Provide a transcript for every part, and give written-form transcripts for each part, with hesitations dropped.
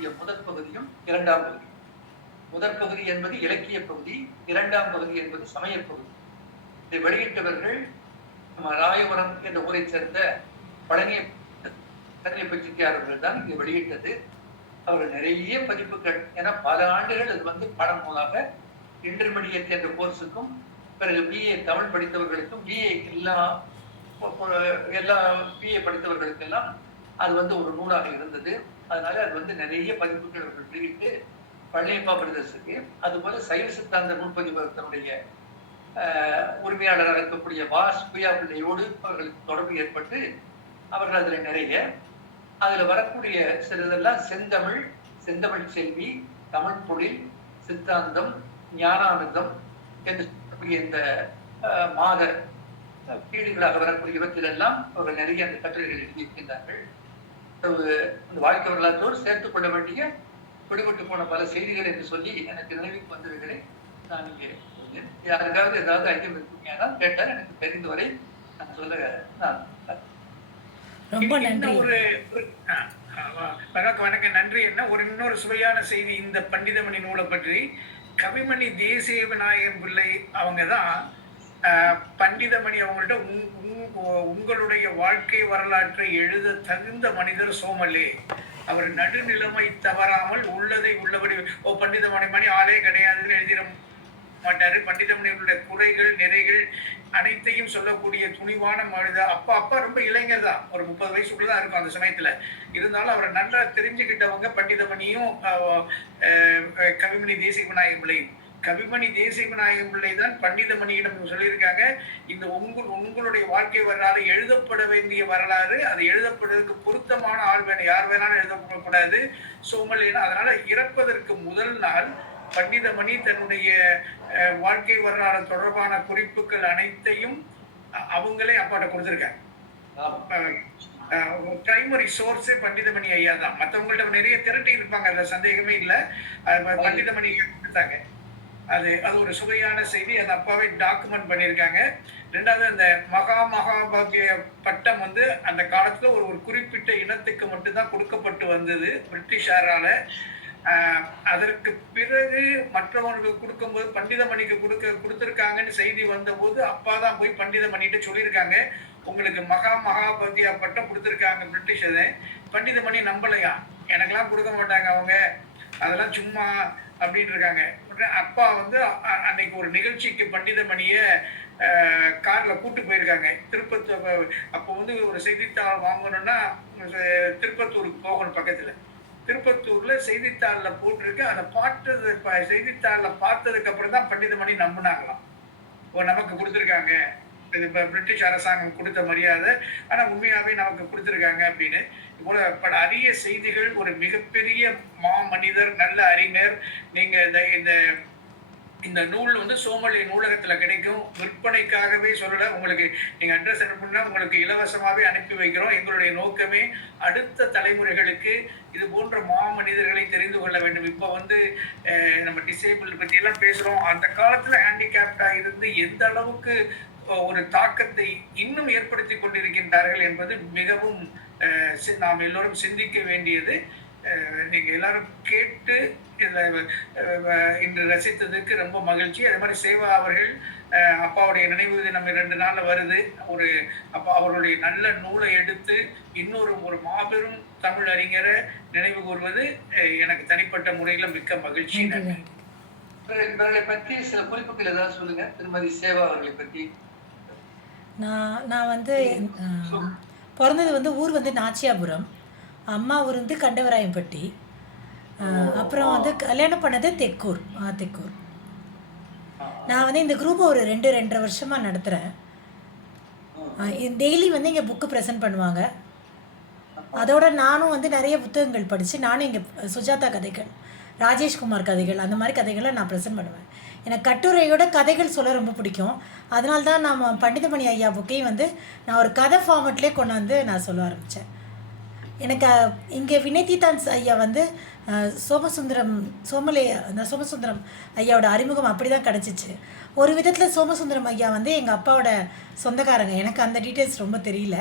இருக்கக்கூடிய முதற் பகுதியும் இரண்டாம் பகுதி. முதற் பகுதி என்பது இலக்கிய பகுதி, இரண்டாம் பகுதி என்பது சமய பகுதி. இதை வெளியிட்டவர்கள் நம்ம ராயபுரம் என்ற ஊரை சேர்ந்த பழனிய பற்றியாளர்கள் தான் இதை வெளியிட்டது. அவர்கள் நிறைய பதிப்புகள், ஏன்னா பல ஆண்டுகள் அது பாடம் மூலமாக இன்டர்மீடியட் என்ற கோர்ஸுக்கும் பிறகு பிஏ தமிழ் படித்தவர்களுக்கும் எல்லா பிஏ படித்தவர்களுக்கெல்லாம் அது ஒரு நூலாக இருந்தது. அதனால அது நிறைய பதிப்புகள் அவர்கள் வெளியிட்டு பழனியப்பா பிரதர்ஸுக்கு, அதுபோல சைவ சித்தாந்த நூற்பதிவகத்தினுடைய உரிமையாளராக இருக்கக்கூடிய சுயா பிள்ளையோடு அவர்களுக்கு தொடர்பு ஏற்பட்டு அவர்கள் அதில் நிறைய வரக்கூடிய சிலதெல்லாம் செந்தமிழ் செல்வி, தமிழ் பொழில், சித்தாந்தம், ஞானானந்தம் என்று சொல்லக்கூடிய இந்த மாத பீடுகளாக வரக்கூடிய இவற்றிலெல்லாம் அவர்கள் நிறைய அந்த கட்டுரைகள் எழுதியிருக்கின்றார்கள். வாழ்க்கை வரலாற்றோடு சேர்த்துக் கொள்ள வேண்டிய விடுபட்டு போன பல செய்திகள் என்று சொல்லி எனக்கு நினைவுக்கு வந்தவைகளை நான் இங்கே யாருக்காவது ஏதாவது ஐயம் இருக்குமையானால் கேட்டால் எனக்கு தெரிந்தவரை நான் சொல்ல ரொம்ப நன்றி. வணக்கம், நன்றி. என்ன இன்னொரு சுவையான செய்தி இந்த பண்டிதமணி நூலை பற்றி கவிமணி தேசிய விநாயகம் பிள்ளை அவங்க தான் பண்டிதமணி அவங்கள்ட்ட உங்களுடைய வாழ்க்கை வரலாற்றை எழுத தகுந்த மனிதர் சோமலே, அவர் நடுநிலைமை தவறாமல் உள்ளதை உள்ளபடி பண்டிதமணி ஆளே கிடையாதுன்னு எழுதிட மாட்டாரு. பண்டிதமணிகளுடைய குறைகள் நிறைகள் அனைத்தையும் சொல்லக்கூடிய துணிவான மனிதர். அப்பா ரொம்ப இளைஞர் தான், ஒரு 30 வயசுக்குள்ளதான் இருக்கும் அந்த சமயத்துல. இருந்தாலும் அவரை நன்றா தெரிஞ்சுக்கிட்டவங்க பண்டிதமணியும் கவிமணி தேசிக விநாயகம் பிள்ளையும். கவிமணி தேசிக விநாயகம் பிள்ளை தான் பண்டிதமணியிடம் சொல்லியிருக்காங்க, இந்த உங்களுடைய வாழ்க்கை வரலாறு எழுதப்பட வேண்டிய வரலாறு, அது எழுதப்படுவதற்கு பொருத்தமான ஆள் வேணும், யார் வேணாலும் எழுதப்படக்கூடாது சோமலேன்னு. அதனால இறப்பதற்கு முதல் நாள் பண்டிதமணி தன்னுடைய வாழ்க்கை வரலாறு தொடர்பான குறிப்புகள் அனைத்தையும் அவங்களே அப்பாட்ட கொடுத்துருக்காங்க. பிரைமரி சோர்ஸே பண்டிதமணி ஐயா தான். மற்றவங்கள்ட்ட நிறைய திரட்டி இருப்பாங்க, அதுல சந்தேகமே இல்லை. பண்டிதமணி கொடுத்தாங்க. அது ஒரு சுவையான செய்தி. அந்த அப்பாவே டாக்குமெண்ட் பண்ணியிருக்காங்க. ரெண்டாவது, அந்த மகாபாகிய பட்டம் அந்த காலத்துல ஒரு குறிப்பிட்ட இனத்துக்கு மட்டும்தான் கொடுக்கப்பட்டு வந்தது பிரிட்டிஷாரால. அதற்கு பிறகு மற்றவர்களுக்கு கொடுக்கும்போது பண்டிதமணிக்கு கொடுத்துருக்காங்கன்னு செய்தி வந்த போது அப்பா தான் போய் பண்டிதமணிகிட்ட சொல்லியிருக்காங்க, உங்களுக்கு மகாபாகியா பட்டம் கொடுத்துருக்காங்க பிரிட்டிஷரை. பண்டிதமணி நம்பலையா, எனக்கெல்லாம் கொடுக்க மாட்டாங்க அவங்க, அதெல்லாம் சும்மா அப்படின்னு இருக்காங்க. அப்பா அன்னைக்கு ஒரு நிகழ்ச்சிக்கு பண்டிதமணிய கார்ல கூட்டு போயிருக்காங்க திருப்பத்தூர். அப்போ ஒரு செய்தித்தாள் வாங்கணும்னா திருப்பத்தூருக்கு போகணும் பக்கத்துல. திருப்பத்தூர்ல செய்தித்தாள்ல போட்டிருக்கு. அதை செய்தித்தாள்ல பார்த்ததுக்கு அப்புறம் தான் பண்டிதமணி நம்பினாங்களாம், நமக்கு கொடுத்துருக்காங்க, இது பிரிட்டிஷ் அரசாங்கம் கொடுத்த மரியாதை, ஆனா உண்மையாவே நமக்கு கொடுத்துருக்காங்க அப்படின்னு. போல பல அரிய செய்திகள். ஒரு மிகப்பெரிய மனிதர், நல்ல அறிஞர். நீங்க இந்த நூல் சோமலே நூலகத்துல கிடைக்கும். விற்பனைக்காகவே சொல்லல, உங்களுக்கு நீங்க அட்ரஸ் அனுப்புனா உங்களுக்கு இலவசமாவே அனுப்பி வைக்கிறோம். எங்களுடைய நோக்கமே அடுத்த தலைமுறைகளுக்கு இது போன்ற மாமனிதர்களை தெரிந்து கொள்ள வேண்டும். இப்போ நம்ம டிசேபிள் பற்றி எல்லாம் பேசுறோம். அந்த காலத்துல ஹேண்டிகேப்டா இருந்து எந்த அளவுக்கு ஒரு தாக்கத்தை இன்னும் ஏற்படுத்தி கொண்டிருக்கின்றார்கள் என்பது மிகவும் நாம் எல்லோரும் சிந்திக்க வேண்டியது. நீங்க எல்லாரும் கேட்டு இன்று ரசித்ததுக்கு ரொம்ப மகிழ்ச்சி. அதே மாதிரி சேவா அவர்கள் அப்பாவுடைய நினைவு தினம் 2 நாள்ல வருது. அப்பா அவருடைய நல்ல நூலை எடுத்து இன்னொரு மாபெரும் தமிழ் அறிஞரை நினைவு கூறுவது எனக்கு தனிப்பட்ட முறையில மிக்க மகிழ்ச்சி. இவர்களை பற்றி சில குறிப்புகள் ஏதாவது சொல்லுங்க. திருமதி சேவா அவர்களை பற்றி. நான் பிறந்தது ஊர் நாச்சியாபுரம், அம்மா ஊர் கண்டவராயம்பட்டி, அப்புறம் கல்யாணம் பண்ணது தெக்கூர். நான் இந்த குரூப்பை ஒரு 2-2.5 வருஷமாக நடத்துகிறேன். டெய்லி இங்கே புக்கு ப்ரெசென்ட் பண்ணுவாங்க. அதோட நானும் நிறைய புத்தகங்கள் படித்து நானும் இங்கே சுஜாதா கதைகள், ராஜேஷ்குமார் கதைகள், அந்த மாதிரி கதைகளை நான் ப்ரெசென்ட் பண்ணுவேன். எனக்கு கட்டுரையோட கதைகள் சொல்ல ரொம்ப பிடிக்கும். அதனால தான் நான் பண்டிதமணி ஐயா புக்கையும் நான் ஒரு கதை ஃபார்மெட்லேயே கொண்டு நான் சொல்ல ஆரம்பித்தேன். எனக்கு இங்கே வினய்தீதான் ஐயா சோமசுந்தரம் ஐயாவோட அறிமுகம் அப்படி தான் கிடச்சிச்சு. ஒரு விதத்தில் சோமசுந்தரம் ஐயா எங்கள் அப்பாவோட சொந்தக்காரங்க. எனக்கு அந்த டீட்டெயில்ஸ் ரொம்ப தெரியல.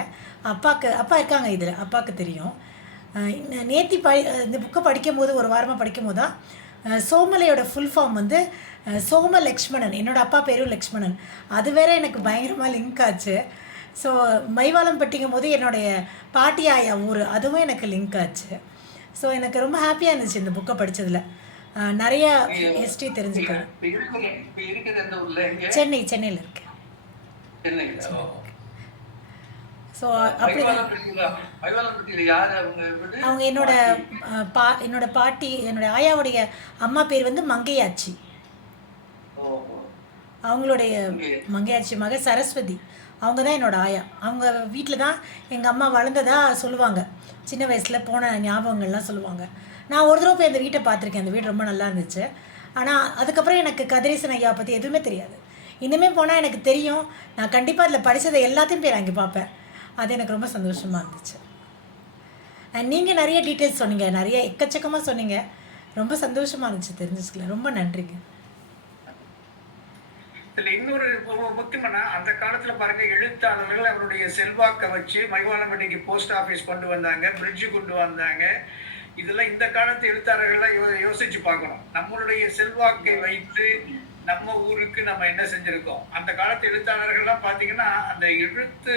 அப்பா இருக்காங்க இதில், அப்பாவுக்கு தெரியும். நேத்தி இந்த புக்கை படிக்கும்போது ஒரு வாரமாக படிக்கும்போது தான் சோமலையோட ஃபுல் ஃபார்ம் வந்து சோம லக்ஷ்மணன். என்னோடய அப்பா பேரும் லக்ஷ்மணன். அது வேற எனக்கு பயங்கரமாக லிங்க் ஆச்சு. ஸோ மைவாலம் பட்டிங்கும் போது என்னுடைய பாட்டி ஆயா ஊர், அதுவும் எனக்கு லிங்க் ஆச்சு. ஸோ எனக்கு ரொம்ப ஹாப்பியாக இருந்துச்சு இந்த புக்கை படித்ததில். நிறையா ஹிஸ்ட்ரி தெரிஞ்சுக்கிறேன். சென்னையில் இருக்கேன். ஸோ அப்படி அவங்க என்னோட பாட்டி, என்னோட ஆயாவுடைய அம்மா பேர் வந்து மங்கையாச்சி. அவங்களுடைய மங்கையாச்சி மக சரஸ்வதி. அவங்க தான் என்னோடய ஆயா. அவங்க வீட்டில் தான் எங்கள் அம்மா வளர்ந்ததாக சொல்லுவாங்க. சின்ன வயசில் போன ஞாபகங்கள்லாம் சொல்லுவாங்க. நான் ஒரு தடவை போய் அந்த வீட்டை பார்த்துருக்கேன். அந்த வீடு ரொம்ப நல்லா இருந்துச்சு. ஆனால் அதுக்கப்புறம் எனக்கு கதிரேசன் ஐயா பற்றி எதுவுமே தெரியாது. இனிமேல் போனால் எனக்கு தெரியும். நான் கண்டிப்பாக அதில் படித்ததை எல்லாத்தையும் போய் நான் இங்கே பார்ப்பேன். அது எனக்கு ரொம்ப சந்தோஷமாக இருந்துச்சு. நீங்கள் நிறைய டீட்டெயில்ஸ் சொன்னீங்க, நிறைய எக்கச்சக்கமாக சொன்னீங்க. ரொம்ப சந்தோஷமாக இருந்துச்சு தெரிஞ்சுக்கலாம். ரொம்ப நன்றிங்க. இதுல இன்னொரு முக்கியமான, அந்த காலத்துல பாருங்க, எழுத்தாளர்கள் அவருடைய செல்வாக்கை வச்சு மைவானம்பட்டிக்கு போஸ்ட் ஆஃபீஸ் கொண்டு வந்தாங்க, பிரிட்ஜு கொண்டு வந்தாங்க. இதெல்லாம் இந்த காலத்து எழுத்தாளர்கள்லாம் யோசிச்சு பார்க்கணும். நம்மளுடைய செல்வாக்கை வைத்து நம்ம ஊருக்கு நம்ம என்ன செஞ்சிருக்கோம். அந்த காலத்து எழுத்தாளர்கள்லாம் பாத்தீங்கன்னா அந்த எழுத்து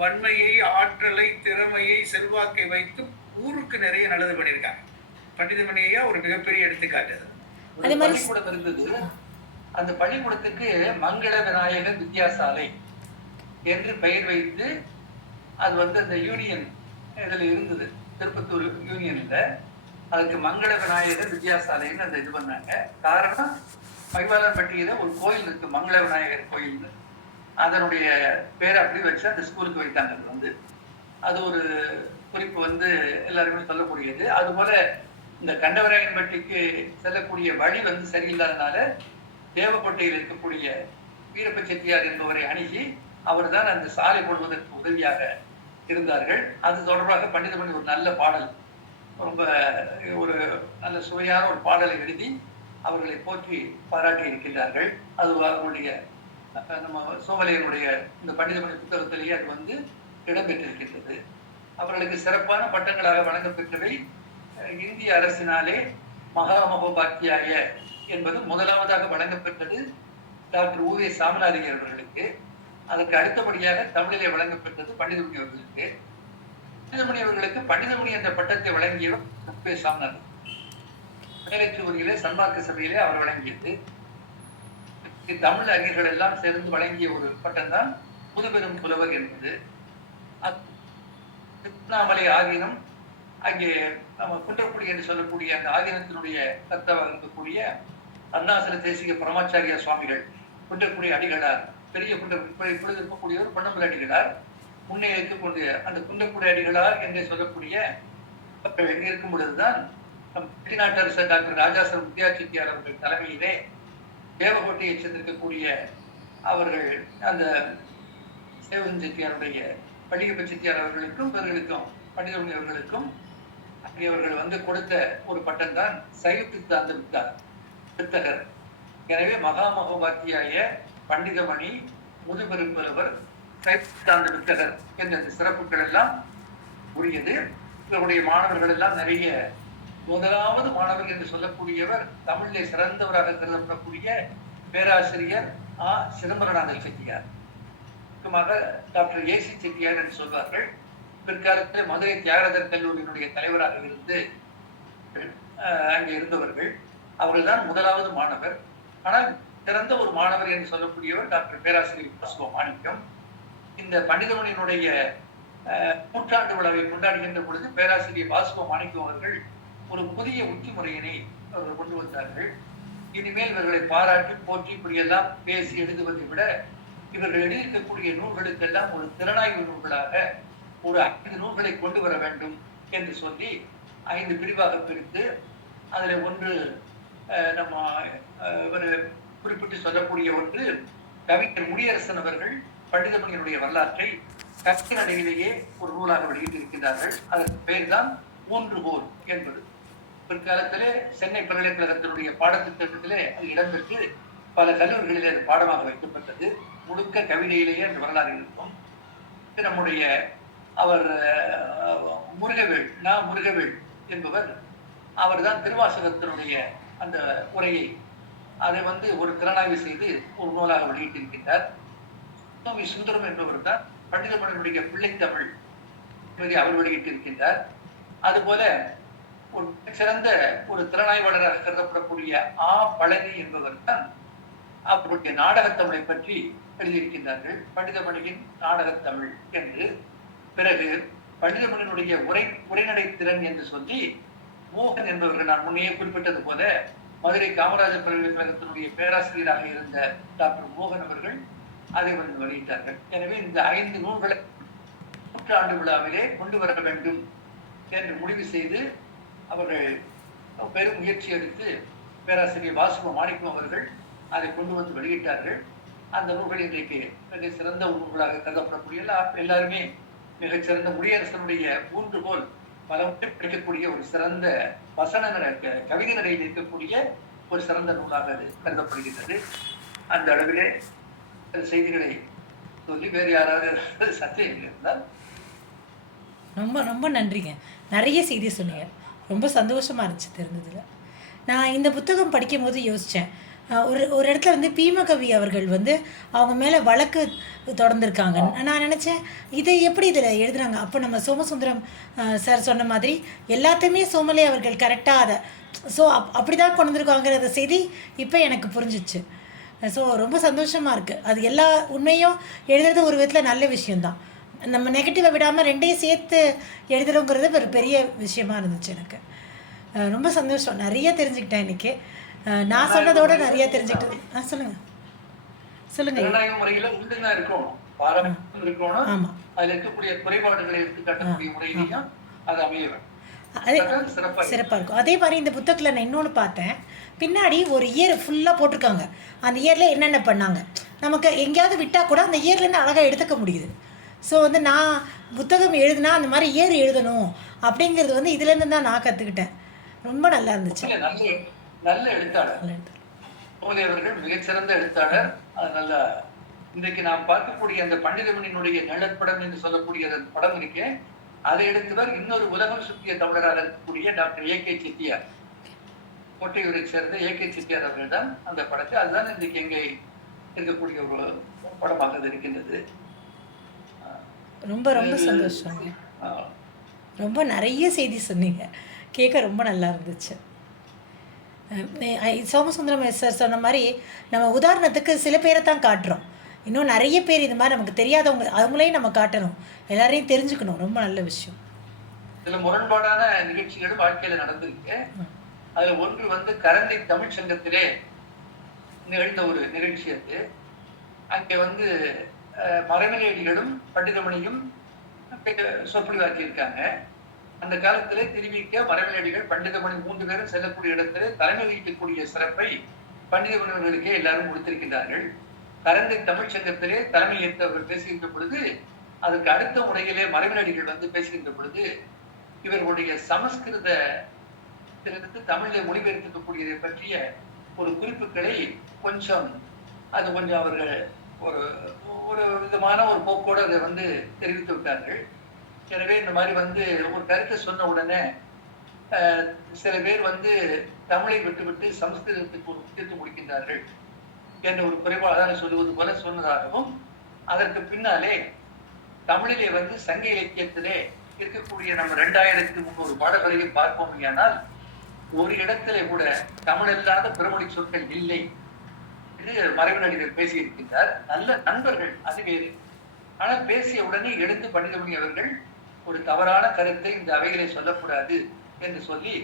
வன்மையை, ஆற்றலை, திறமையை, செல்வாக்கை வைத்து ஊருக்கு நிறைய நல்லது பண்ணியிருக்காங்க. பண்டிதமணி ஐயா ஒரு மிகப்பெரிய எடுத்துக்காட்டு. பள்ளிக்கூடம் இருந்தது. அந்த பள்ளிக்கூடத்துக்கு மங்கள விநாயகர் வித்யாசாலை என்று பெயர் வைத்து அது வந்து அந்த யூனியன் இதில் இருந்தது, திருப்பத்தூர் யூனியன்ல. அதுக்கு மங்கள விநாயகர் வித்யாசாலைன்னு அந்த இது பண்ணாங்க. காரணம், மைவாலன்பட்டியில ஒரு கோயில் இருக்கு, மங்கள விநாயகர் கோயில். அதனுடைய பேரை அப்படி வச்சு அந்த ஸ்கூலுக்கு வைத்தாங்க. வந்து அது ஒரு குறிப்பு வந்து எல்லாருமே சொல்லக்கூடியது. அதுபோல இந்த கண்டவராயன்பட்டிக்கு செல்லக்கூடிய வழி வந்து சரியில்லாதனால தேவக்கோட்டையில் இருக்கக்கூடிய வீரப்ப செட்டியார் என்பவரை அணுகி அவர் தான் அந்த சாலை போடுவதற்கு உதவியாக இருந்தார்கள். அது தொடர்பாக பண்டிதமணி ஒரு நல்ல பாடல், ரொம்ப ஒரு நல்ல சுவையான ஒரு பாடலை எழுதி அவர்களை போற்றி பாராட்டி இருக்கின்றார்கள். அது அவர்களுடைய நம்ம சோமலையனுடைய இந்த பண்டிதமணி புத்தகத்திலேயே அது வந்து இடம்பெற்றிருக்கின்றது. அவர்களுக்கு சிறப்பான பட்டங்களாக வழங்கப்பெற்றவை இந்திய அரசினாலே மகா மகோபாத்தியாய என்பது முதலாவதாக வழங்கப்பட்டது டாக்டர் ஊவே சாமிநாதன் அவர்களுக்கு. அதற்கு அடுத்தபடியாக தமிழிலே வழங்கப்பட்டது பண்டிதமணி அவர்களுக்கு. பண்டிதமணி அவர்களுக்கு பண்டிதமணி என்ற பட்டத்தை வழங்கியவர் ஊவே சாமிநாதன். மேலச்சூரியிலே சன்மார்க்க சபையிலே அவர் வழங்கியது. தமிழ் அறிஞர்கள் எல்லாம் சேர்ந்து வழங்கிய ஒரு பட்டம் தான் புதுபெரும் புலவர் என்பது. திருவண்ணாமலை ஆதீனம், அங்கே நம்ம குன்றக்குடி என்று சொல்லக்கூடிய அந்த ஆதீனத்தினுடைய கர்த்தாவாக இருக்கக்கூடிய அருணாசல தேசிக பரமாச்சாரியா சுவாமிகள், குன்றக்குடி அடிகளார், பெரிய இப்பொழுது இருக்கக்கூடியவர் பொன்னம்பல அடிகளார், முன்னே இருக்கக்கூடிய அந்த குன்றக்குடி அடிகளார் என்று சொல்லக்கூடிய இருக்கும் பொழுதுதான் வெளிநாட்டரசர் டாக்டர் ராஜாசரம் முத்தியா செட்டியார் அவர்கள் தலைமையிலே தேவகோட்டையை சேர்ந்திருக்கக்கூடிய அவர்கள் அந்த சேவகன் செட்டியாருடைய பள்ளியப்ப செட்டியார் அவர்களுக்கும் இவர்களுக்கும் பண்டிதமணி அவர்களுக்கும் அவர்கள் வந்து கொடுத்த ஒரு பட்டம் தான் சைவ சித்தாந்த வித்தகர். எனவே மகா மகோபாத்தியாய பண்டிதமணி முதுபெரும் புலவர் சைவ சித்தாந்த வித்தகர் என்ற சிறப்புகள் எல்லாம் உரியது. இவருடைய மாணவர்கள் எல்லாம் நிறைய, முதலாவது மாணவர் என்று சொல்லக்கூடியவர் தமிழிலே சிறந்தவராக கருதப்படக்கூடிய பேராசிரியர் சிதம்பரநாதன் செட்டியார், முக்கியமாக டாக்டர் ஏசி செட்டியார் என்று சொல்வார்கள். பிற்காலத்தில் மதுரை தியாகராஜர் கல்லூரியினுடைய தலைவராக இருந்து அங்கே இருந்தவர்கள். அவர்கள் தான் முதலாவது மாணவர். ஆனால் சிறந்த ஒரு மாணவர் என்று சொல்லக்கூடியவர் டாக்டர் பேராசிரியர் வாசுவ மாணிக்கம். இந்த பண்டிதமணியினுடைய நூற்றாண்டு விழாவை கொண்டாடுகின்ற பொழுது பேராசிரியர் வாசுவ மாணிக்கம் அவர்கள் ஒரு புதிய உத்தி முறையினை அவர்கள் கொண்டு வந்தார்கள். இனிமேல் இவர்களை பாராட்டி போற்றி இப்படியெல்லாம் பேசி எழுதுவதை விட இவர்கள் எழுதியிருக்கக்கூடிய நூல்களுக்கெல்லாம் ஒரு திறனாய்வு நூல்களாக ஒரு 5 நூல்களை கொண்டு வர வேண்டும் என்று சொல்லி 5 பிரிவாக பிரித்து அதில் ஒன்று நம்ம ஒரு குறிப்பிட்டு சொல்லக்கூடிய ஒன்று கவிஞர் முடியரசன் அவர்கள் பண்டிதமணியினுடைய வரலாற்றை கற்கை நடையிலேயே ஒரு நூலாக வெளியிட்டிருக்கிறார்கள். அதற்கு பெயர் தான் ஊன்றுகோல் என்பது. பிற்காலத்திலே சென்னை பல்கலைக்கழகத்தினுடைய பாடத்திட்டத்திலே அது இடம்பெற்று பல கல்லூரிகளிலே அது பாடமாக வைக்கப்பட்டது. முழுக்க கவிதையிலேயே அந்த வரலாறு இருக்கும். நம்முடைய அவர் முருகவேள் என்பவர், அவர்தான் திருவாசகத்தினுடைய அந்த உரையை அதை வந்து ஒரு திறனாய்வு செய்து ஒரு நூலாக வெளியிட்டிருக்கின்றார். சுவாமி சுந்தரம் என்பவர் தான் பண்டிதமணியினுடைய பிள்ளைத்தமிழ் என்பதை அவர் வெளியிட்டிருக்கின்றார். அதுபோல ஒரு சிறந்த ஒரு திறனாய்வாளராக கருதப்படக்கூடிய பழனி என்பவர் தான் அவருடைய நாடகத்தமிழை பற்றி எழுதியிருக்கின்றார்கள். பண்டிதமணியின் நாடகத்தமிழ் என்று. பிறகு பண்டிதமணியினுடைய உரைநடை திறன் என்று சொல்லி மோகன் என்பவர்கள், நான் முன்னையே குறிப்பிட்டது போல மதுரை காமராஜர் பல்கலைக்கழகத்தினுடைய பேராசிரியராக இருந்த டாக்டர் மோகன் அவர்கள் அதை வந்து வெளியிட்டார்கள். எனவே இந்த 5 நூல்களை நூற்றாண்டு விழாவிலே கொண்டு வர வேண்டும் என்று முடிவு செய்து அவர்கள் பெரும் முயற்சி எடுத்து பேராசிரியர் வாசுவ மாணிக்கம் அவர்கள் அதை கொண்டு வந்து வெளியிட்டார்கள். அந்த நூல்கள் இன்றைக்கு மிக சிறந்த நூல்களாக கருதப்படக்கூடிய எல்லாருமே மிகச்சிறந்த முடியரசனுடைய ஊன்றுகோல் பல படிக்கக்கூடிய ஒரு சிறந்த வசன கவிதை நடையில் இருக்கக்கூடிய ஒரு சிறந்த நூலாக அது கருதப்படுகின்றது. அந்த அளவிலே செய்திகளை சொல்லி வேறு யாராவது சந்தேகம் இருந்தால். ரொம்ப ரொம்ப நன்றிங்க. நிறைய செய்தி சொன்னீங்க. ரொம்ப சந்தோஷமாக இருந்துச்சு தெரிஞ்சதில். நான் இந்த புத்தகம் படிக்கும் போது யோசித்தேன், ஒரு இடத்துல வந்து பீமகவி அவர்கள் வந்து அவங்க மேலே வழக்கு தொடர்ந்துருக்காங்க. நான் நினச்சேன் இதை எப்படி இதில் எழுதுனாங்க. அப்போ நம்ம சோமசுந்தரம் சார் சொன்ன மாதிரி எல்லாத்தையுமே சோமலே அவர்கள் கரெக்டாக அதை அப்படி தான் கொண்டு வந்திருக்காங்கிற செய்தி இப்போ எனக்கு புரிஞ்சிச்சு. ஸோ ரொம்ப சந்தோஷமாக இருக்குது. அது எல்லா உண்மையும் எழுதுறது ஒரு விதத்தில் நல்ல விஷயந்தான். நம்ம நெகட்டிவை விடாமல் ரெண்டையும் சேர்த்து எழுதுறோங்கிறது ஒரு பெரிய விஷயமா இருந்துச்சு எனக்கு. ரொம்ப சந்தோஷம். நிறைய தெரிஞ்சுக்கிட்டேன் இன்றைக்கி. நான் சொன்னதோட நிறைய தெரிஞ்சுக்கிட்டது. சொல்லுங்க. முறையில் உண்டுதான் இருக்கணும், பாரம்பரியம் இருக்கணும். ஆமாம், அதில் இருக்கக்கூடிய குறைபாடுகளை எடுத்து காட்டக்கூடிய முறையிலையும் அது அமைய வேண்டும். அதே சிறப்பாக இருக்கும். அதே மாதிரி இந்த புத்தகத்தில் நான் இன்னொன்று பார்த்தேன், பின்னாடி ஒரு இயர் ஃபுல்லாக போட்டிருக்காங்க. அந்த இயரில் என்னென்ன பண்ணாங்க, நமக்கு எங்கேயாவது விட்டால் கூட அந்த இயர்லேருந்து அழகாக எடுத்துக்க முடியுது. ஸோ வந்து நான் புத்தகம் எழுதுனா அந்த மாதிரி இயர் எழுதணும் அப்படிங்கிறது வந்து இதுலேருந்து தான் நான் கற்றுக்கிட்டேன். ரொம்ப நல்லா இருந்துச்சு. நல்ல எழுத்தாளர் சோமலே அவர்கள், மிகச்சிறந்த எழுத்தாளர். அதனால இன்றைக்கு நாம் பார்க்கக்கூடிய அந்த பண்டிதமணியினுடைய நிழற்படம் என்று சொல்லக்கூடிய அந்த படம் இருக்கே, அதை எடுத்தவர் இன்னொரு உலகம் சுற்றிய தமிழராக இருக்கக்கூடிய டாக்டர் ஏ.கே. செட்டியார், கோட்டையூரை சேர்ந்த ஏ.கே. செட்டியார் அவர்கள் தான் அந்த படத்தை, அதுதான் இன்றைக்கு எங்கே இருக்கக்கூடிய ஒரு படமாக இருக்கின்றது. ரொம்ப ரொம்ப சந்தோஷம். ரொம்ப நிறைய செய்தி சொன்னீங்க, கேட்க ரொம்ப நல்லா இருந்துச்சு. சோமசுந்தரம் சார் சொன்ன மாதிரி நம்ம உதாரணத்துக்கு சில பேரை தான் காட்டுறோம், இன்னும் நிறைய பேர் இது மாதிரி நமக்கு தெரியாதவங்க அவங்களையும் நம்ம காட்டணும், எல்லாரையும் தெரிஞ்சுக்கணும். ரொம்ப நல்ல விஷயம். சில முரண்பாடான நிகழ்ச்சிகளும் வாழ்க்கையில நடந்திருக்கு. அதுல ஒன்று வந்து கரந்தை தமிழ் சங்கத்திலே நிகழ்ந்த ஒரு நிகழ்ச்சி. அது அங்கே வந்து மறைமலையடிகளும் பண்டிதமணியும் சொற்பொழிவாக்கியிருக்காங்க. அந்த காலத்திலே திருவிக்க மறைமலையடிகள் பண்டிதமணி 3 பேரும் செல்லக்கூடிய இடத்திலே தலைமை வகிக்கக்கூடிய சிறப்பை பண்டிதமணிகளுக்கே எல்லாரும் கொடுத்திருக்கின்றார்கள். கரந்தை தமிழ் சங்கத்திலே தலைமை ஏற்றவர்கள் பேசுகின்ற பொழுது, அதுக்கு அடுத்த முறையிலே மறைமலையடிகள் வந்து பேசுகின்ற பொழுது, இவர்களுடைய சமஸ்கிருதத்திலிருந்து தமிழிலே மொழிபெயர்த்திருக்கக்கூடியதை பற்றிய ஒரு குறிப்புகளை கொஞ்சம் அவர்கள் ஒரு விதமான ஒரு போக்கோடு அதை வந்து தெரிவித்து விட்டார்கள். எனவே இந்த மாதிரி வந்து ஒரு கருத்தை சொன்ன உடனே சில பேர் வந்து தமிழை விட்டுவிட்டு சமஸ்கிருதத்துக்கு ஒரு முக்கியத்துவம் கொடுக்கின்றார்கள் என்ற ஒரு குறைபாடான சொல்லுவது போல சொன்னதாகவும், அதற்கு பின்னாலே தமிழிலே வந்து சங்க இலக்கியத்திலே இருக்கக்கூடிய நம்ம 2300 பாடல்களையும் பார்ப்போம். ஆனால் ஒரு இடத்திலே கூட தமிழ் இல்லாத பிறமொழி சொற்கள் இல்லை என்று மறைமலையடிகள் பேசியிருக்கின்றார். நல்ல நண்பர்கள், அது வேறு. ஆனால் பேசிய உடனே எழுந்து பண்டிதமணி அவர்கள் ஒரு தவறான கருத்தை இந்த அவைகளை சொல்லக்கூடாது என்று சொல்லி,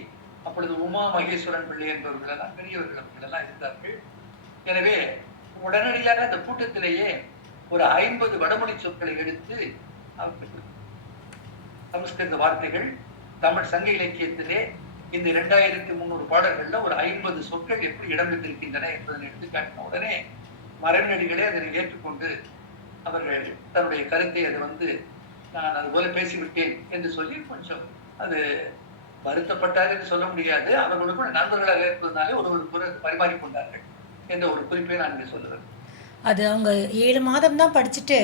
அப்பொழுது உமா மகேஸ்வரன் பிள்ளை என்பவர்கள் எல்லாம் பெரியவர்கள் அவர்கள் எல்லாம் இருந்தார்கள். எனவே உடனடியாக அந்த கூட்டத்திலேயே ஒரு 50 வடமொழி சொற்களை எடுத்து சமஸ்கிருத வார்த்தைகள் தமிழ் சங்க இலக்கியத்திலே இந்த 2300 பாடல்கள்ல ஒரு 50 சொற்கள் எப்படி இடம்பெற்றிருக்கின்றன என்பதனை எடுத்துக்காட்டின உடனே மறைமலையடிகளே அதனை ஏற்றுக்கொண்டு அவர்கள் தன்னுடைய கருத்தை அதை வந்து நான் அது போல பேசிவிட்டேன் என்று சொல்லி கொஞ்சம் அது வருத்தப்பட்டார் என்று சொல்ல முடியாது, அவர்களுக்கும் நண்பர்களாக இருப்பதனாலே ஒருவருக்கு பரிமாறிக்கொண்டார்கள் என்ற ஒரு குறிப்பை நான் இங்கே சொல்லுவேன். அது அவங்க 7 மாதம் தான் படிச்சுட்டு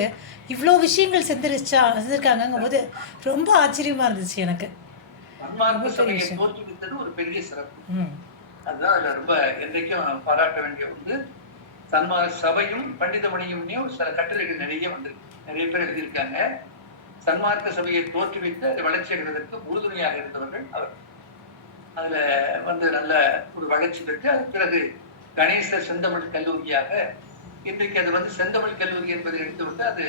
இவ்வளோ விஷயங்கள் செஞ்சிருக்காங்கங்கும் போது ரொம்ப ஆச்சரியமாக இருந்துச்சு எனக்கு. சன்மார்க்க ரொம்ப பெரிய சபையை விஷயம். தோற்றுவித்தது ஒரு பெரிய சிறப்பு. ம். அதுதான் அதுல ரொம்ப என்றைக்கும் பாராட்ட வேண்டிய ஒன்று. சன்மார்க்க சபையும் பண்டிதமணியும் சில கட்டுரைகள் நிறைய வந்திருக்கு, நிறைய பேர் எழுதியிருக்காங்க. சன்மார்க்க சபையை தோற்றுவித்து அதை வளர்ச்சி அடைவதற்கு உறுதுணையாக இருந்தவர்கள் அவர். அதுல நல்ல ஒரு வளர்ச்சி பெற்று அது பிறகு கணேசர் செந்தமிழ் கல்லூரியாக இன்றைக்கு அது செந்தமிழ் கல்லூரி என்பதை எடுத்துவிட்டு அது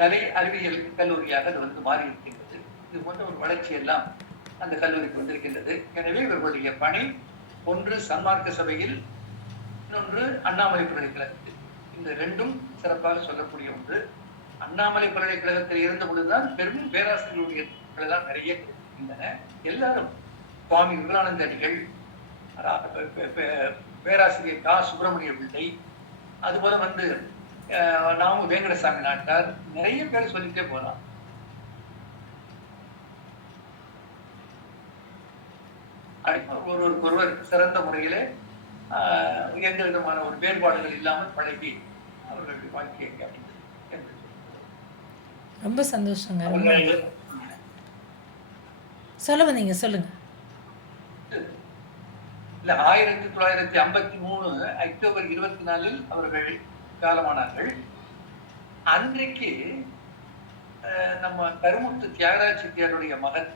கலை அறிவியல் கல்லூரியாக அது மாறி இருக்கின்றது. இது போன்ற ஒரு வளர்ச்சி எல்லாம் அந்த கல்லூரிக்கு வந்திருக்கின்றது. எனவே இவர்களுடைய பணி ஒன்று சன்மார்க்க சபையில், இன்னொன்று அண்ணாமலை பல்கலைக்கழகத்தில். இந்த ரெண்டும் சிறப்பாக சொல்லக்கூடிய ஒன்று. அண்ணாமலை பல்கலைக்கழகத்தில் இருந்த பொழுதுதான் பெரும் பேராசிரியர்களுடைய தான் நிறைய இருக்கின்றன. எல்லாரும் சுவாமி விவேகானந்த அடிகள், பேராசிரியர் கா சுப்பிரமணிய பிள்ளை, அதுபோல நாம வேங்கடசாமி நாட்டார், நிறைய பேர் சொல்லிட்டே போகலாம். ஒருவர் சிறந்த முறையிலே எந்த விதமான ஒரு வேறுபாடுகள் இல்லாமல் பழகி அவர்களுடைய வாழ்க்கையை அமைந்தது. ரொம்ப சந்தோஷங்க. சொல்ல வந்தீங்க, சொல்லுங்க. இல்ல 1953 அக்டோபர் 24 அவர்கள் காலமானார்கள். அன்றைக்கு நம்ம கருமுத்து தியாகராஜ செட்டியாருடைய மகன்,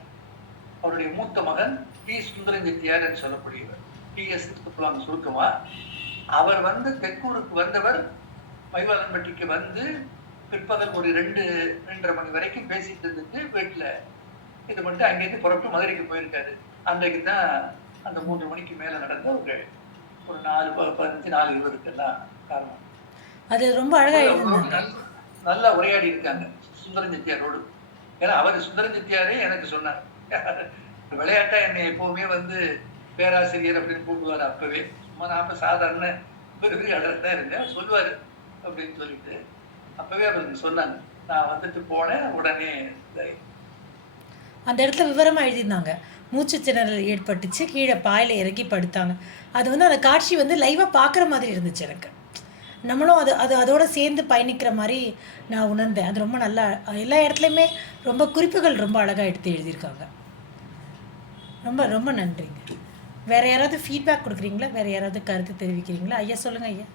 அவருடைய மூத்த மகன் டி சுந்தரம் செட்டியார் என்று சொல்லக்கூடியவர், TS சொல்லுவாங்க சுருக்கமா. அவர் தெற்கூருக்கு வந்தவர், மைவாலன்பட்டிக்கு பிற்பகல் ஒரு 2-2:30 மணி வரைக்கும் பேசிட்டு இருந்துட்டு வீட்டுல இது பண்ணிட்டு அங்கேருந்து புறப்பட்டு மதுரைக்கு போயிருக்காரு. அன்றைக்கு தான் அந்த 3 மணிக்கு மேல நடந்த ஒரு 4:15 4:20 காரணம். அது ரொம்ப அழகா எழுதினாங்க. நல்லா உரையாடி இருக்காங்க சுந்தரம் செட்டியாரோடு. ஏன்னா அவர் சுந்தரம் செட்டியாரே எனக்கு சொன்னார், விளையாட்டா என்னை எப்பவுமே பேராசிரியர் அப்படின்னு கூப்பிடுவாரு. அப்பவே சும்மா நாம சாதாரண விரியாளர் தான் இருந்தேன் சொல்லுவாரு அப்படின்னு சொல்லிட்டு அப்பவே அவருக்கு சொன்னாங்க. நான் போனேன், உடனே அந்த இடத்துல விவரமா எழுதியிருந்தாங்க. மூச்சு திணறல் ஏற்பட்டுச்சு, கீழே பாயில இறங்கி படுத்தாங்க. அது அந்த காட்சி லைவாக பார்க்குற மாதிரி இருந்துச்சு எனக்கு. நம்மளும் அதோட சேர்ந்து பயணிக்கிற மாதிரி நான் உணர்ந்தேன். அது ரொம்ப நல்லா, எல்லா இடத்துலையுமே ரொம்ப குறிப்புகள் ரொம்ப அழகாக எடுத்து எழுதியிருக்காங்க. ரொம்ப ரொம்ப நன்றிங்க. வேறு யாராவது ஃபீட்பேக் கொடுக்குறீங்களா? வேறு யாராவது கருத்து தெரிவிக்கிறீங்களா? ஐயா சொல்லுங்கள். ஐயா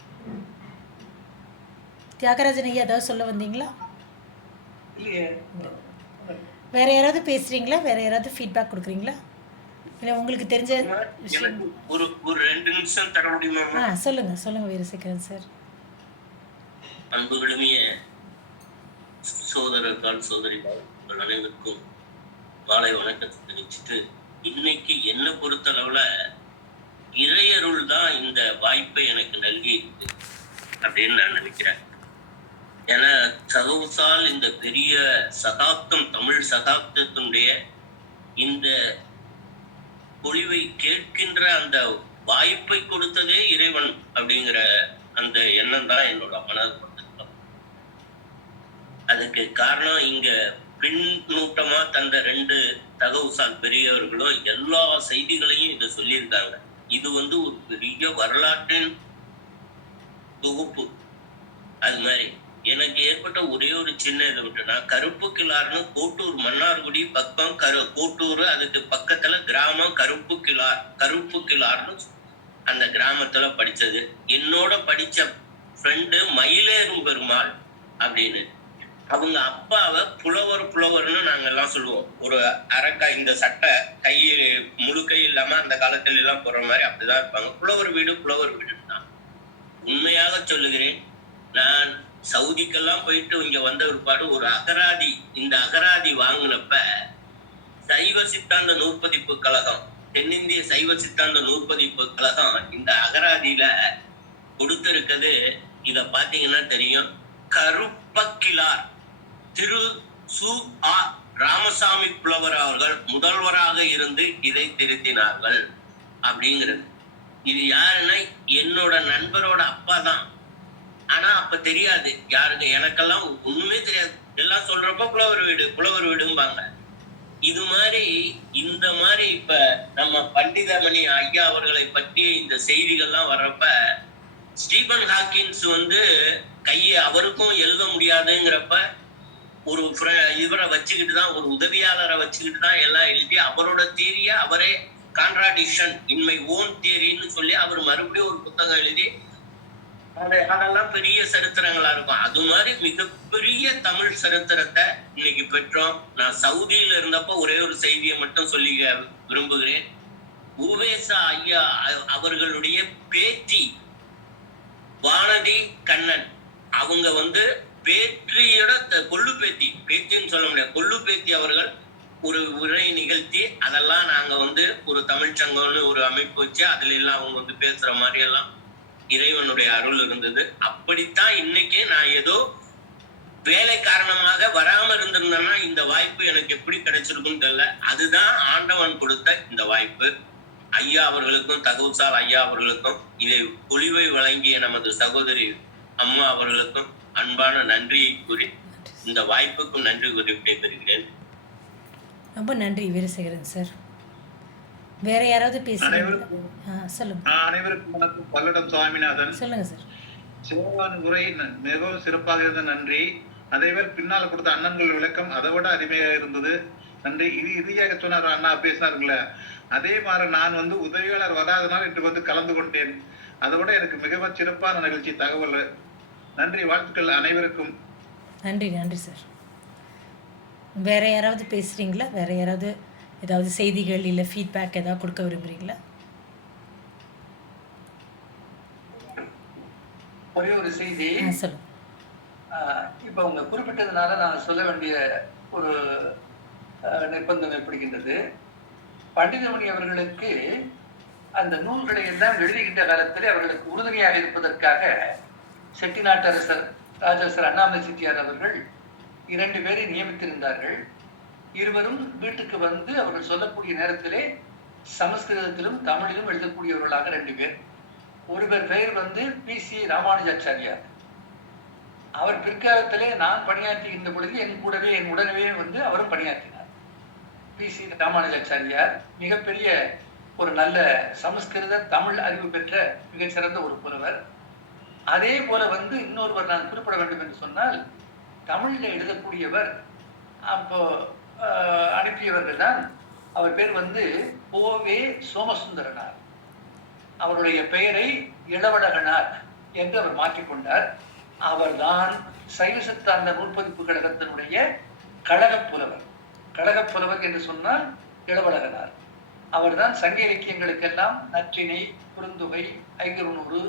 தியாகராஜன் ஐயா ஏதாவது சொல்ல வந்தீங்களா? வேறு யாராவது பேசுகிறீங்களா? வேறு யாராவது ஃபீட்பேக் கொடுக்குறீங்களா? இல்லை உங்களுக்கு தெரிஞ்ச விஷயம் ஒரு 2 நிமிஷம் தர முடியுமா? சொல்லுங்கள் வீரசேகரன் சார். அன்பு விழுமிய சோதரர்கள் சோதரிகள் அனைவருக்கும் மாலை வணக்கத்தை தெரிவிச்சுட்டு, இன்னைக்கு என்ன பொறுத்தளவுல இறையருள் தான் இந்த வாய்ப்பை எனக்கு நல்கி இருக்கு அப்படின்னு நான் நினைக்கிறேன். ஏன்னா சகவுசால் இந்த பெரிய சகாப்தம், தமிழ் சகாப்தத்தினுடைய இந்த பொழிவை கேட்கின்ற அந்த வாய்ப்பை கொடுத்ததே இறைவன் அப்படிங்கிற அந்த எண்ணம் தான் என்னோட மனதில் கொண்டிருக்கும். அதுக்கு காரணம் இங்க பின்னூட்டமா தந்த 2 தகவுசால் பெரியவர்களும் எல்லா செய்திகளையும் இதை சொல்லியிருக்காங்க. இது ஒரு பெரிய வரலாற்றின் தொகுப்பு. அது மாதிரி எனக்கு ஏற்பட்ட ஒரே ஒரு சின்ன இதை விட்டுனா, கருப்பு கிளார்னு கோட்டூர் மன்னார்குடி பக்கம் கோட்டூர், அதுக்கு பக்கத்துல கிராமம் கருப்பு கிளார்னு அந்த கிராமத்துல படிச்சது. என்னோட படிச்ச ஃப்ரெண்டு மயிலேறும் பெருமாள் அப்படின்னு, அவங்க அப்பாவை புலவர்னு நாங்க எல்லாம் சொல்லுவோம். ஒரு அரக்கா, இந்த சட்டை கை முழு கை இல்லாம அந்த காலத்துல எல்லாம் போற மாதிரி அப்படிதான் இருப்பாங்க. புலவர் வீடு தான். உண்மையாக சொல்லுகிறேன், நான் சவுதிக்கெல்லாம் போயிட்டு இங்க வந்த ஒருபாடு ஒரு அகராதி, இந்த அகராதி வாங்கினப்ப சைவ சித்தாந்த நூற்பதிப்பு கழகம், தென்னிந்திய சைவ சித்தாந்த நூற்பதிப்பு கழகம் இந்த அகராதியில கொடுத்திருக்கிறது. இத பாத்தீங்கன்னா தெரியும். கருப்பக்கிலார் திரு சு ஆ ராமசாமி புலவர் அவர்கள் முதல்வராக இருந்து இதை திருத்தினார்கள் அப்படிங்கிறது. இது யாருன்னா என்னோட நண்பரோட அப்பா தான். ஆனா அப்ப தெரியாது யாருக்கு, எனக்கெல்லாம் ஒண்ணுமே தெரியாது. எல்லாம் சொல்றப்ப புலவர் வீடும்பாங்க. இது மாதிரி இந்த மாதிரி இப்ப நம்ம பண்டிதமணி ஐயா அவர்களை பற்றிய இந்த செய்திகள்லாம் வர்றப்ப ஸ்டீபன் ஹாக்கின்ஸ் வந்து கையை அவருக்கும் எழுத முடியாதுங்கிறப்ப ஒரு இவரை வச்சுக்கிட்டு தான், ஒரு உதவியாளரை வச்சுக்கிட்டு தான் எல்லாம் எழுதி அவரோட தியரிய அவரே கான்ட்ராடிக்ஷன் இன் மை ஓன் தியரின்னு சொல்லி அவர் மறுபடியும் ஒரு புத்தகம் எழுதி அதெல்லாம் பெரிய சரித்திரங்களா இருக்கும். அது மாதிரி மிகப்பெரிய தமிழ் சரித்திரத்தை இன்னைக்கு பெற்றோம். நான் சவுதியில இருந்தப்ப ஒரே ஒரு செய்தியை மட்டும் சொல்லி விரும்புகிறேன். உவேசா ஐயா அவர்களுடைய பேத்தி வானதி கண்ணன், அவங்க வந்து பேற்றியோட கொள்ளு பேத்தி, பேத்தின்னு சொல்ல முடியாது, கொள்ளு பேத்தி அவர்கள் ஒரு உரை நிகழ்த்தி அதெல்லாம் நாங்க வந்து ஒரு தமிழ்ச்சங்கம்னு ஒரு அமைப்பு வச்சு அதுல எல்லாம் அவங்க வந்து பேசுற மாதிரி எல்லாம் இறைவனுடைய அருள் இருந்தது. அப்படித்தான் இன்னைக்கு நான் ஏதோ வேலை காரணமாக வராம இருந்திருந்தேன்னா இந்த வாய்ப்பு எனக்கு எப்படி கிடைச்சிருக்குன்னு தெரியல. அதுதான் ஆண்டவன் கொடுத்த இந்த வாய்ப்பு. ஐயா அவர்களுக்கும் தகவுசால் ஐயா அவர்களுக்கும் இதை பொழிவை வழங்கிய நமது சகோதரி அம்மா அவர்களுக்கும் அன்பான நன்றியை கூறி இந்த வாய்ப்புக்கும் நன்றி கூறி விடைபெறுகிறேன். ரொம்ப நன்றி வீரசேகரன் சார். வேற யாராவது பேசுறீங்களா? சொல்லுங்க. அனைவருக்கும் வணக்கம். பல்லடம் சுவாமிநாதன். சொல்லுங்க சார். சிவகான் உரை மிகவும் சிறப்பாக இருந்த நன்றி. அதேவேளை பின்னால் கொடுத்த அண்ணன்கள் விளக்கம் அதை விட அருமையாக இருந்தது. நன்றி. இது இறுதியாக சொன்னார் அண்ணா பேசினாருங்களே, அதே மாதிரி நான் வந்து உதவியாளர் வராதனால் இன்று வந்து கலந்து கொண்டேன். அதை விட எனக்கு மிகவும் சிறப்பான நிகழ்ச்சி தகவல். நன்றி, வாழ்த்துக்கள் அனைவருக்கும். நன்றி நன்றி சார். வேற யாராவது பேசுறீங்களா? வேற யாராவது ஏதாவது செய்திகள் இல்லை ஃபீட்பேக் ஏதாவது கொடுக்க விரும்புறீங்களா? ஒரே ஒரு செய்தி. சொல்லுங்க. இப்போ அவங்க குறிப்பிட்டதுனால நான் சொல்ல வேண்டிய ஒரு நிர்பந்தம் ஏற்படுகின்றது. பண்டிதமணி அவர்களுக்கு அந்த நூல்களை எல்லாம் எழுதுகின்ற காலத்தில் அவர்களுக்கு உறுதுணையாக இருப்பதற்காக செட்டிநாட்டரசர் ராஜரசர் அண்ணாமலை செட்டியார் அவர்கள் 2 பேரை நியமித்திருந்தார்கள். இருவரும் வீட்டுக்கு வந்து அவர்கள் சொல்லக்கூடிய நேரத்திலே சமஸ்கிருதத்திலும் தமிழிலும் எழுதக்கூடியவர்களாக 2 பேர். ஒருவர் பெயர் வந்து PC ராமானுஜாச்சாரியார். அவர் பிற்காலத்திலே நான் பணியாற்றுகின்ற பொழுது என் கூடவே என் உடனே வந்து அவரும் பணியாற்றினார். PC ராமானுஜாச்சாரியார் மிகப்பெரிய ஒரு நல்ல சமஸ்கிருத தமிழ் அறிவு பெற்ற மிகச்சிறந்த ஒரு புலவர். அதே போல வந்து இன்னொருவர் நான் குறிப்பிட வேண்டும் என்று சொன்னால், தமிழில் எழுதக்கூடியவர் அப்போ அனுப்பியவர்கள் தான். அவர் பேர் வந்து ஓவே சோமசுந்தரனார். அவருடைய பெயரை இளவழகனார் என்று அவர் மாற்றிக்கொண்டார். அவர்தான் சைவ சித்தாந்த நூற்பதிப்பு கழகத்தினுடைய கழகப்புலவர். கழகப்புலவர் என்று சொன்னால் இளவழகனார். அவர்தான் சங்க இலக்கியங்களுக்கெல்லாம் நற்றிணை, குறுந்தொகை, ஐங்குறுநூறு,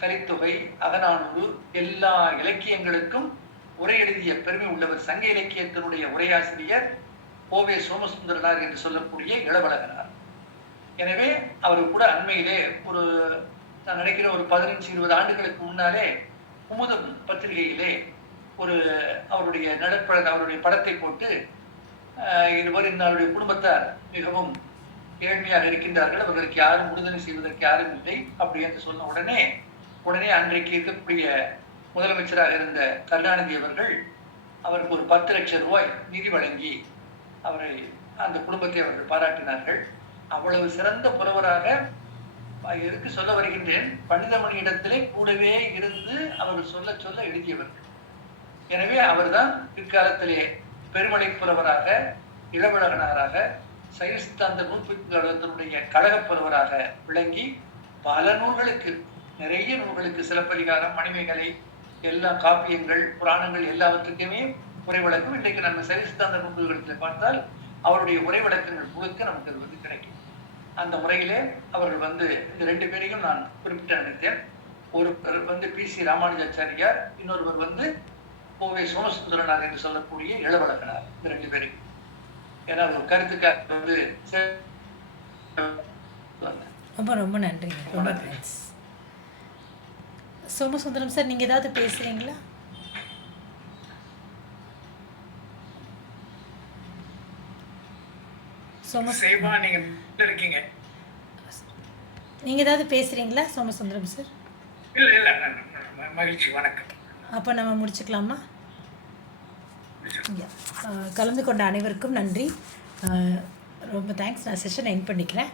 கலித்தொகை, அகநானூறு எல்லா இலக்கியங்களுக்கும் உரை எழுதிய பெருமை உள்ளவர். சங்க இலக்கியத்தினுடைய உரையாசிரியர் ஓவே சோமசுந்தரனார் என்று சொல்லக்கூடிய இளவழகனார். எனவே அவர் கூட அண்மையிலே ஒரு நான் நினைக்கிறேன் ஒரு 15-20 ஆண்டுகளுக்கு முன்னாலே குமுதம் பத்திரிகையிலே ஒரு அவருடைய அவருடைய படத்தை போட்டு இருவர் அவருடைய குடும்பத்தார் மிகவும் ஏழ்மையாக இருக்கின்றார்கள், அவர்களுக்கு யாரும் உறுதுணை செய்வதற்கு யாரும் இல்லை அப்படி என்று சொன்ன உடனே அன்றைக்கு இருக்கக்கூடிய முதலமைச்சராக இருந்த கருணாநிதி அவர்கள் அவருக்கு ஒரு 10 லட்சம் ரூபாய் நிதி வழங்கி அவரை அந்த குடும்பத்தை அவர்கள் பாராட்டினார்கள். அவ்வளவு சிறந்த புலவராக எதுக்கு சொல்ல வருகின்றேன், பண்டிதமணியிடத்திலே கூடவே இருந்து அவர்கள் சொல்ல சொல்ல எழுதியவர்கள். எனவே அவர்தான் பிற்காலத்திலே பெருமலை புலவராக, இளவழகனாராக, சைவ சித்தாந்த நூற்பதிப்பு கழகத்தினுடைய கழக புலவராக விளங்கி பல நூல்களுக்கு, நிறைய நூல்களுக்கு, சிலப்பதிகாரம், மணிமேகலை, எல்லா காப்பியங்கள், புராணங்கள் எல்லாவற்றுக்குமே உரை விளக்கம். இன்றைக்கு நம்ம சைவ சித்தாந்த நூல்களில் பார்த்தால் அவருடைய உரை விளக்கங்கள் முழுக்க நமக்கு அது வந்து கிடைக்கும். அந்த முறையிலே அவர்கள் வந்து இந்த 2 பேரையும் நான் குறிப்பிட்ட நினைத்தேன். ஒருவர் வந்து PC ராமானுஜாச்சாரியார், இன்னொருவர் வந்து ஓவே சோமசுந்தரனார் என்று சொல்லக்கூடிய இளவழகனார். இந்த 2 பேரையும் ஏன்னா ஒரு கருத்துக்காக வந்து ரொம்ப ரொம்ப நன்றி. ரொம்ப தேங்க்ஸ். சோமசுந்தரம் சார், நீங்கள் ஏதாவது பேசுகிறீங்களா? நீங்கள் ஏதாவது பேசுகிறீங்களா சோமசுந்தரம் சார்? இல்லை, மகிழ்ச்சி, வணக்கம். அப்போ நம்ம முடிச்சுக்கலாமா? கலந்து கொண்ட அனைவருக்கும் நன்றி. ரொம்ப தேங்க்ஸ். நான் செஷனை எண்ட் பண்ணிக்கிறேன்.